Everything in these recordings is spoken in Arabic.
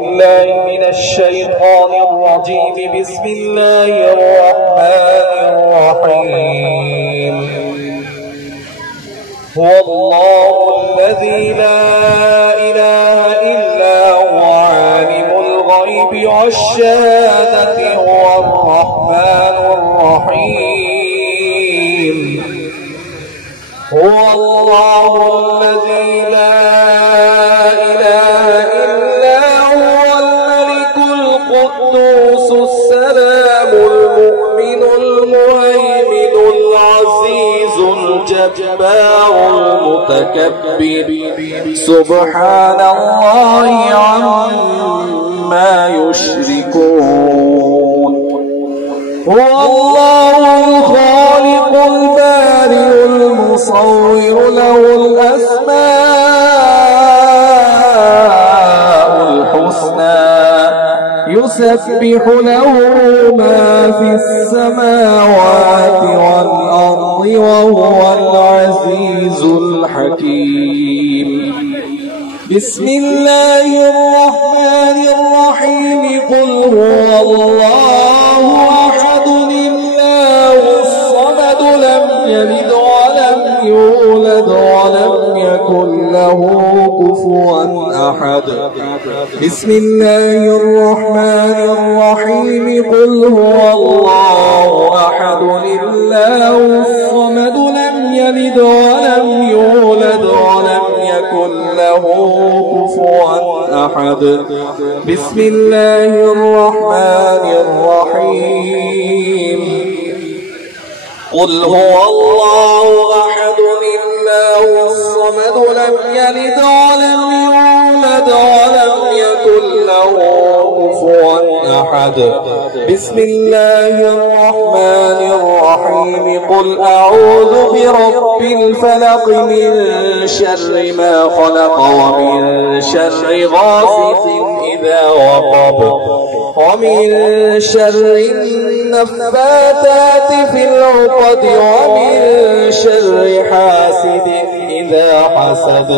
بالله من الشيطان الرجيم. بسم الله الرحمن الرحيم. هو الله الذي لا إله إلا هو عالم الغيب والشهادة هو الرحمن الرحيم. هو الله الذي لا إله إلا هو الملك القدوس السلام المؤمن المهيمن العزيز الجبار المتكبر سبحان الله عما يشركون. هو الله الخالق البارئ المصور له الأسماء الحسنى يسبح له ما في السماوات والأرض وهو العزيز الحكيم. بسم الله الرحمن الرحيم. قل هو الله أحد الله الصمد لم يلد ولم يولد ولم يكن له كفوا أحد. بسم الله الرحمن الرحيم. قل هو الله أحد الله الصمد لم يلد ولم يولد ولم يكن له كفوا أحد. بسم الله الرحمن الرحيم. قل هو الله أحد الله الصمد لم يلد ولم يولد ولم يكن له كفوا أحد. بسم الله الرحمن الرحيم. قل أعوذ برب الفلق من شر ما خلق ومن شر غاسق إذا وقب ومن شر النفاثات في العقد ومن شر حاسد إذا حسد.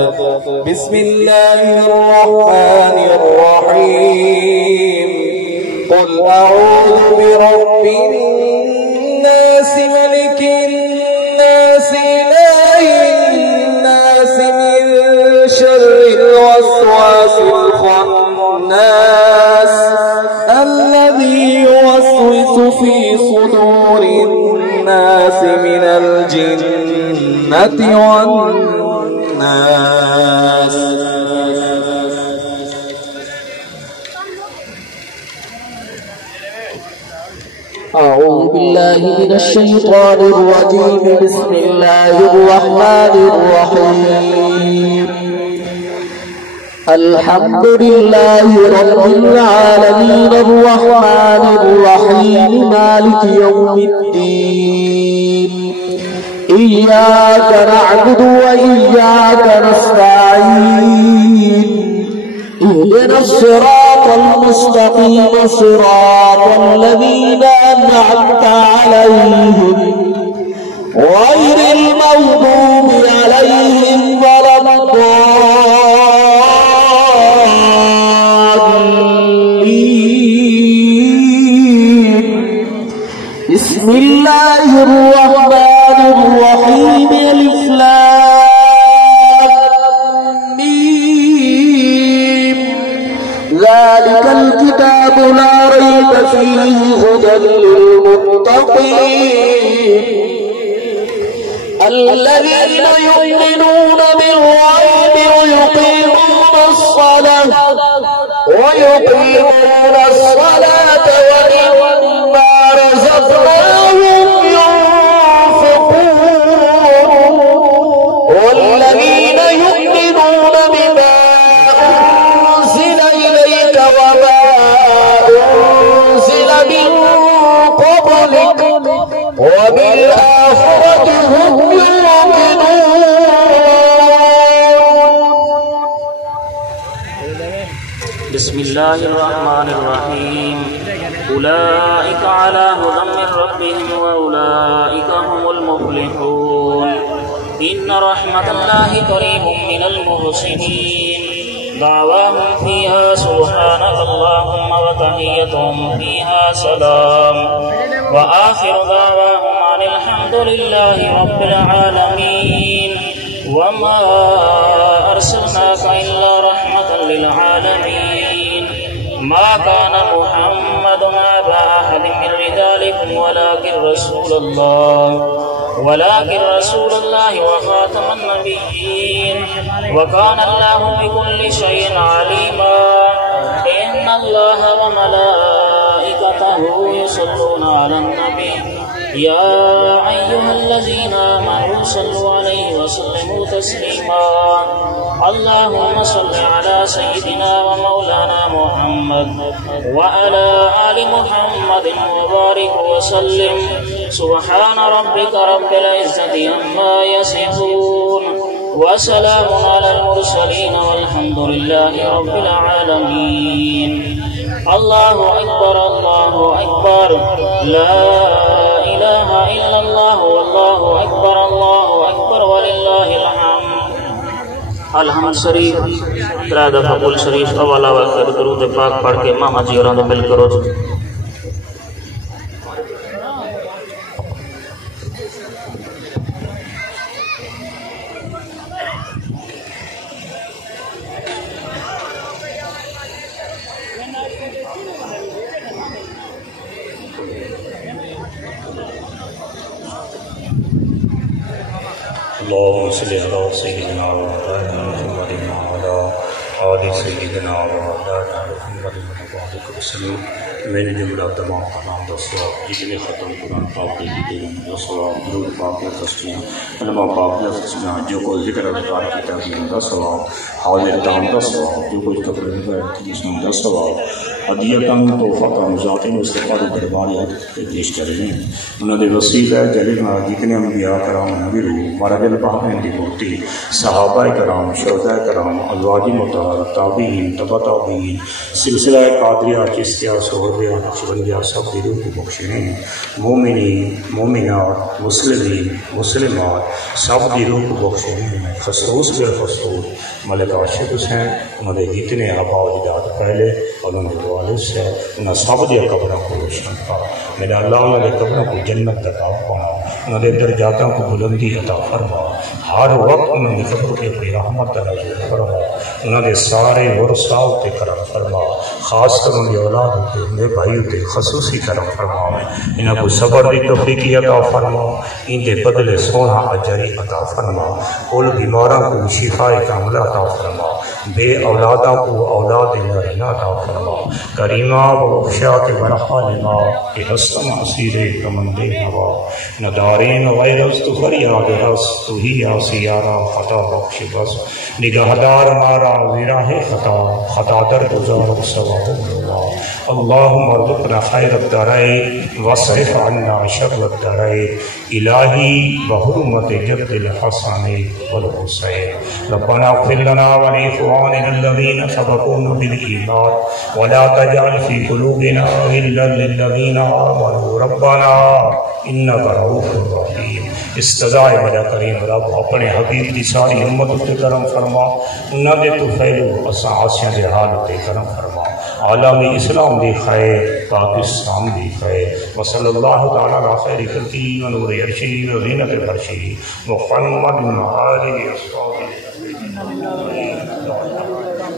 بسم الله الرحمن الرحيم. قل أعوذ برب الناس ملك الناس إله الناس من شر الوسواس الخناس الذي يوسوس في صدور الناس من الجنة والناس. أعوذ بالله من الشيطان الرجيم. بسم الله الرحمن الرحيم. الحمد لله رب العالمين الرحمن الرحيم مالك يوم الدين. إياك نعبد وإياك نستعين. اهدنا الصراط المستقيم صراط الذين أنعمت عليهم غير المغضوب عليهم ولا الضالين. بسم الله الرحمن الرحيم. ألف لام ميم. ذلك الكتاب لا ريب فيه هدى للمتقين الذين يؤمنون بالغيب ويقيمون الصلاة ومما رزقناهم ينفقون والذين يؤمنون بما أنزل إليك وما أنزل من قبلك وبالآخرة هم يوقنون. بسم الله الرحمن الرحيم. أولئك على هدى من ربهم وأولئك هم المفلحون. إن رحمة الله قريب من المحسنين. دعواهم فيها سبحانك اللهم وتحيتهم فيها سلام وآخر دعواهم أن الحمد لله رب العالمين وما أرسلناك إلا رحمة للعالمين ما كان محمد أبا أحد من رجالكم ولكن رسول الله وخاتم النبيين وكان الله بكل شيء عليما إن الله وملائكته يصلون على النبي يا أيها الذين آمنوا صلوا عليه وسلموا تسليما اللهم صل على سيدنا ومولانا محمد وعلى آل محمد وبارك وسلم سبحان ربك رب العزة عما يصفون وسلام على المرسلين والحمد لله رب العالمين الله أكبر الله أكبر لا إله إلا الله والله أكبر ولله الحمد الحمد شریف ترا دفعہ قل شریف حوالہ وقت درود پاک پڑھ کے ماما جی اور مل کرو جی اللهم صل على سيدنا محمد وعلى آل سيدنا محمد وبارك وسلم میرے جملہ تمام کلام دسوا جتنے ختم قرآن پاک کے دین دسوا درود پاک میں تسبیح کلمہ پاک میں تسبیح جو کوئی ذکر اذکار کی تحقیق دسوا حاضر دام دسوا جو کوئی قبر میں تسبیح دسوا ہدیتاں تحفتاں ذاتیں استفادہ دربار پیش کر رہے ہیں انہوں نے وسیلہ جلیل جتنے انبیاء کرام نبی روح مرد پاک میں دی بولتی صحابہ کرام شہداء کرام ازواج مطہر تابعین تبع تابعین سلسلہ قادریہ چشتیہ صحابیہ نقشبندیہ سب دی روح کو بخشنے مومنین مومنات مسلمین مسلمات سب دی روح کو بخشنے خصوص بالخصوص ملک عاشق حسین انہوں نے جتنے آبا و اجداد پہلے اور انہوں نے والد سے انہوں سب دیا قبروں کو روشن پا میرا اللہ انہوں نے قبروں کو جنت تک پانا انہوں نے درجاتوں کو بلندی عطا فرما ہر وقت انہوں نے قبر کے اپنی رحمت نازل فرما انہوں نے سارے ورثاء تے کرم فرما خاص کر ان کی اولاد تے ان کے بھائی تے خصوصی کرم فرما انہوں کو صبر دی توفیق عطا فرما ان کے بدلے سونا اجر عطا فرما کل بیماراں کو شفا کاملہ عطا فرما بے اولادوں کو اولاد نارینہ عطا فرما کریمہ بخشا کے برحال ما کہ حسن اسیر کمندے ہوا ندارین غیر از تو فریاد رس تو ہی آسیارا خطا بخش بس نگہدار مارا وراہ خطا در گزار سوا اللہ اللہم ارزقنا خیر الدارین واصرف عنا شر الدارین الہی بحرمت جد الحسن والحسین ربنا اغفر لنا ولإخواننا الذين سبقونا بالإيمان ولا تجعل في قلوبنا غلا للذين آمنوا ربنا إنك رؤوف رحيم استدعائے میرا کریم رب اپنے حبیب دی ساری امت تے کرم فرما انہاں دے تو پھیلو اساں آسیاں دے حال تے کرم فرما عالمی اسلام دی خیر پاکستان دی خیر وصلی اللہ تعالی علی خیر خلقی و نور عرشی و زینت فرشی محمد آلہ اصحابہ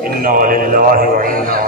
انا للہ و انا